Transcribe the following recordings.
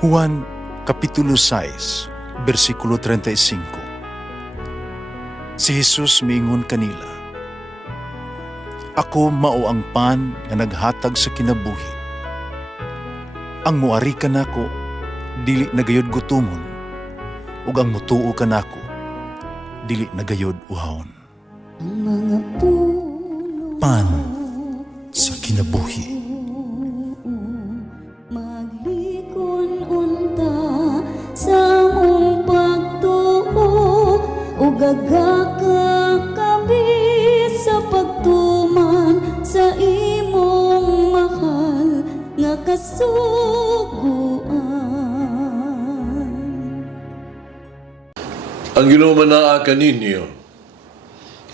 Juan Kapitulo 6, versikulo 35. Si Jesus miingon kanila, "Ako mao ang pan nga naghatag sa kinabuhi. Ang muari kanako dili nagayod gutomon, ug ang mutuo kanako dili nagayod uhawon." Ang mga puno Pan sa kinabuhi. maglikon unta sa mong pagtuo ug gagaka kami sa pagtuman sa imong mahal nga kasuguan. Ang ginumanaa kaninyo,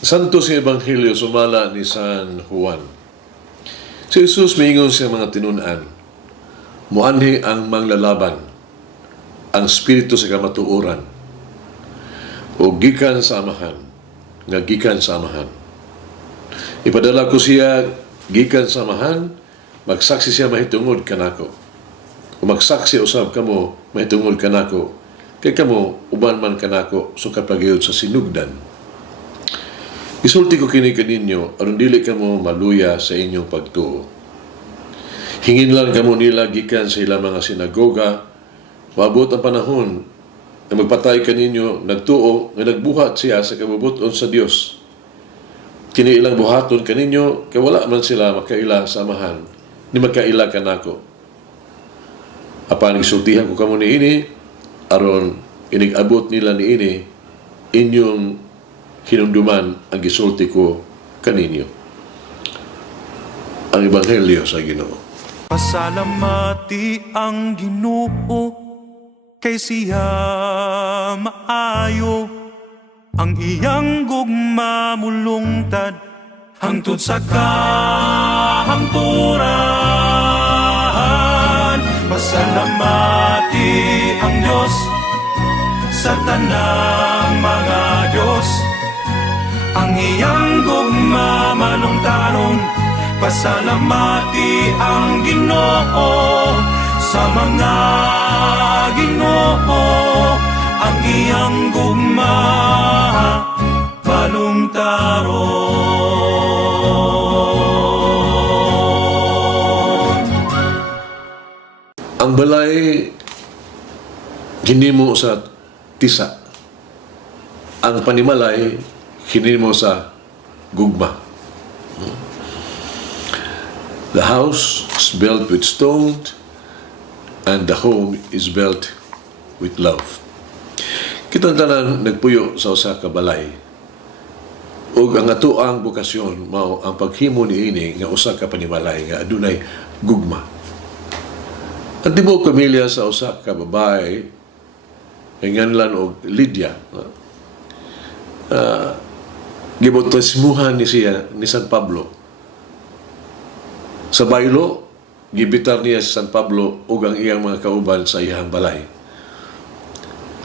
Santo sa Ebanghelyo sumala ni San Juan. Si Jesus miingon sa mga tinunan, muanhi ang manglalaban, ang espiritu sa kamatuoran, o gikan sa amahan, nga gikan sa amahan. Ipadala ko siya gikan sa amahan, magsaksi siya mahitungod kanako. Kung magsaksi usab kamo mahitungod kanako, kay kamo uban man kanako sukat pagayod sa sinugdan. Isulti ko kini kaninyo aron dili kamo maluya sa inyong pagtuo. Hinginlan kamo nila gikan sa ilang mga sinagoga, maabot ang panahon na magpatay kaninyo nagtuo nga nagbuhat siya sa kabubuton sa Dios. Kini ilang buhaton kaninyo kay wala man sila makaila sa amahan ni makaila kanako. Apan gisultihan ko kamo niini aron inig-abot nila niini inyong hinumduman ang gisulti ko kaninyo. Ang Ebanghelyo sa Ginoo. Pasalamati ang Ginoo kay siya maayo, ang iyang gugma mulungtad hangtod sa kahangturan. Pasalamati ang Diyos sa tanang mga Diyos, ang iyang gugma malungtaron. Pasalamati ang Ginoo sa mga Ginoo, ang iyang gugma malungtaron. Ang balay hinimo sa tisa. Ang panimalay hinimo sa gugma. The house is built with stone and the home is built with love. Kitang tanan nagpuyo sa usa ka balay. Ug ang atoang bukasyon mao ang paghimo niini nga usa ka panimalay nga adunay gugma. Ang tibuok pamilya sa usa ka babae nganlan og Lydia, gibautismuhan ni siya ni San Pablo. Sa baylo, gibitar niya si San Pablo ug ang iyang mga kauban sa iyang balay.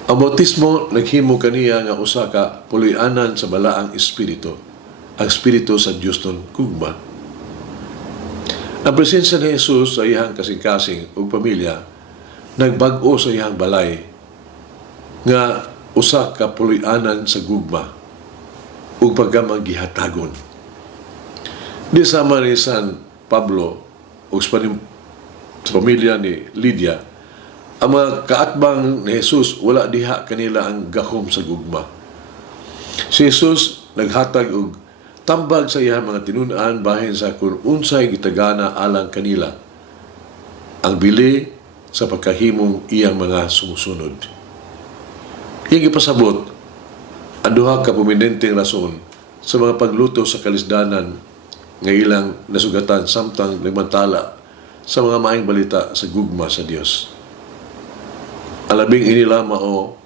Ang bautismo naghimo kaniya nga usa ka puloy-anan sa balaang espiritu, ang espiritu sa Dios nun gugma. Ang presensya ni Jesus sa iyang kasing-kasing ug pamilya nagbag-o sa iyang balay nga usa ka puloy-anan sa gugma ug paggamang gihatagon. Di sama ni San Pablo o sa pamilya ni Lydia, ang mga kaatbang ni Jesus wala diha kanila ang gahom sa gugma. Si Jesus naghatag og tambag sa iyang mga tinunan bahin sa kung unsay gitagana alang kanila ang bili sa pagkahimong iyang mga sumusunod. Iyang ipasabot ang duha ka prominenteng rason sa mga pagluto sa kalisdanan nga ilang nasugatan samtang nagmantala sa mga maayong balita sa gugma sa Dios. Alabing inila mao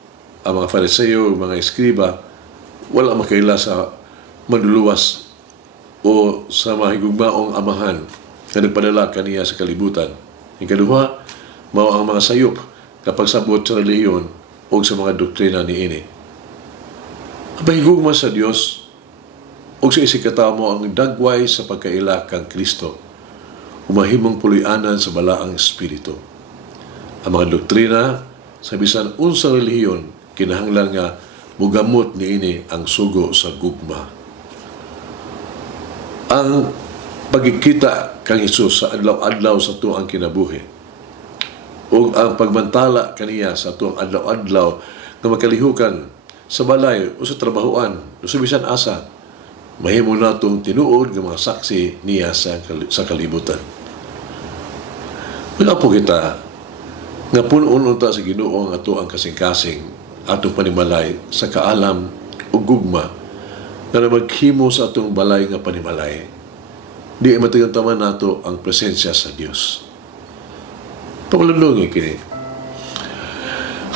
ang mga Fariseo, mga eskriba, wala makaila sa manluluwas o sa mahigugmaong amahan na nagpadala kaniya sa kalibutan. Ang kaduha, mao ang mga sayop kapag sabot sa reliyon o sa mga doktrina niini. Ang mahigugma sa Dios o sa isikataw mo ang dagway sa pagkaila kang Kristo, umahimong puloy-anan sa balaang espiritu. Ang mga doktrina sa bisan unsang relihiyon kinahanglan nga mugamot niini ang sugo sa gugma. Ang pagkikita kang Hesus sa adlaw-adlaw sa tuang kinabuhi ug ang pagmantala kaniya sa tuang adlaw-adlaw nga makalihukan sa balay o sa trabahoan o sa bisan asa, mahimo natong tinuod nga mga saksi niya sa kalibutan. Magapo kita nga punuon unta sa Ginoo ang ato ang kasing-kasing atong panimalay sa kaalam o gugma nga maghimo sa atong balay nga panimalay. Di matigantaman nato ang presensya sa Dios. Paglalungi kini.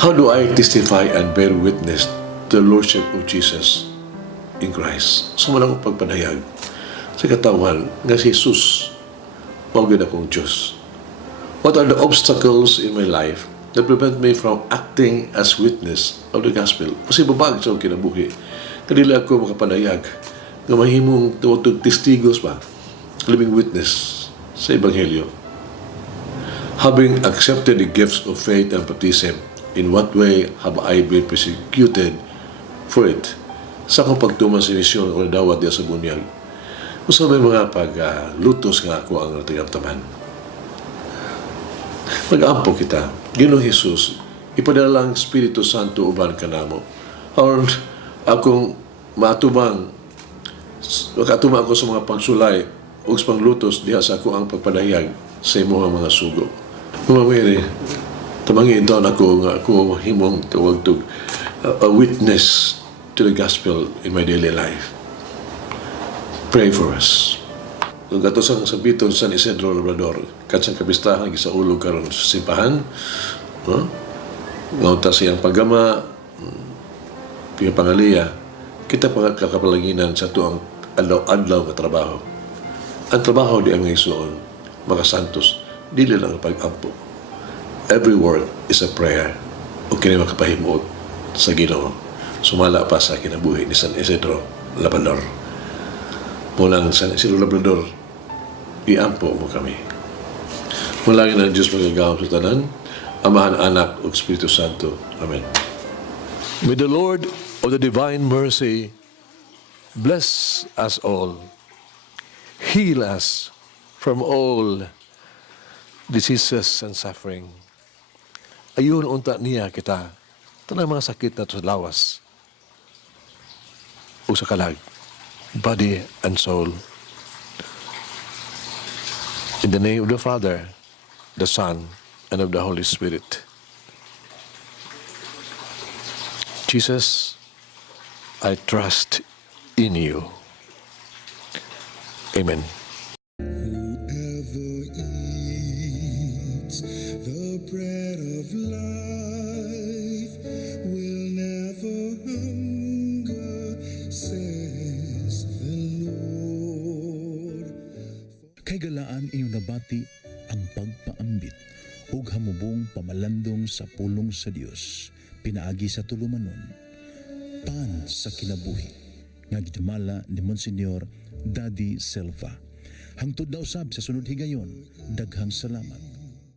How do I testify and bear witness to the Lordship of Jesus in Christ? Sumalang pagpanayag sa katawan nga si Jesus mawagin akong Diyos. What are the obstacles in my life that prevent me from acting as witness of the gospel? Kasi babag sa akong kinabuhi. Kanila ako makapanayag nga mahimong tuwag testigos ba? Living witness sa Ebanghelyo. Having accepted the gifts of faith and baptism, in what way have I been persecuted for it? Sa akong pagtuman sa misyon o dawat diya sa bunyag. Kung may mga paglutos nga ako ang natigamtaman. Mag-ampo kita, Ginoong Hesus, ipadala ang Espiritu Santo uban ka namo. Or akong makatubang ako sa mga pagsulay o sa panglutos diha sa ako ang pagpadayag sa imo mga sugo. Kumamiri, tamangin taon ako nga ako himong tawag to a witness to the gospel in my daily life. Pray for us. Kung gato sa sabiton San Isidro Labrador, katsang kapistahan, gisaulog karon sa simbahan, ngauta siyang paggama, pangaliya, kita pagkakapalanginan sa tuang adlaw-adlaw na trabaho. Ang trabaho di ang isuon, mga santos, dili lang ang pag-ampo. Every word is a prayer o kini makapahimuot sa Ginoo. Sumala pa sa kinabuhi ni San Isidro Labrador. Mulang San Isidro Labrador, iampo mo kami. Mulangin ang Diyos magagawang sa tanan, Amahan, Anak, ug Espiritu Santo. Amen. May the Lord of the divine mercy bless us all, heal us from all diseases and suffering. Ayun unta niya kita, tanang mga sakit na sa lawas o sa kalag, body and soul. In the name of the Father, the Son, and of the Holy Spirit. Jesus, I trust in you. Amen. Whoever eats the bread of life will never hunger, says the Lord. Kay galaan inyong nabati ang pagpaambit ug hamubong pamalandong sa pulong sa Dios pinaagi sa tulumanon pan sa kinabuhi nga gidumala ni Monsignor Daddy Silva. Hangtod na usab sa sunod higayon, daghang salamat.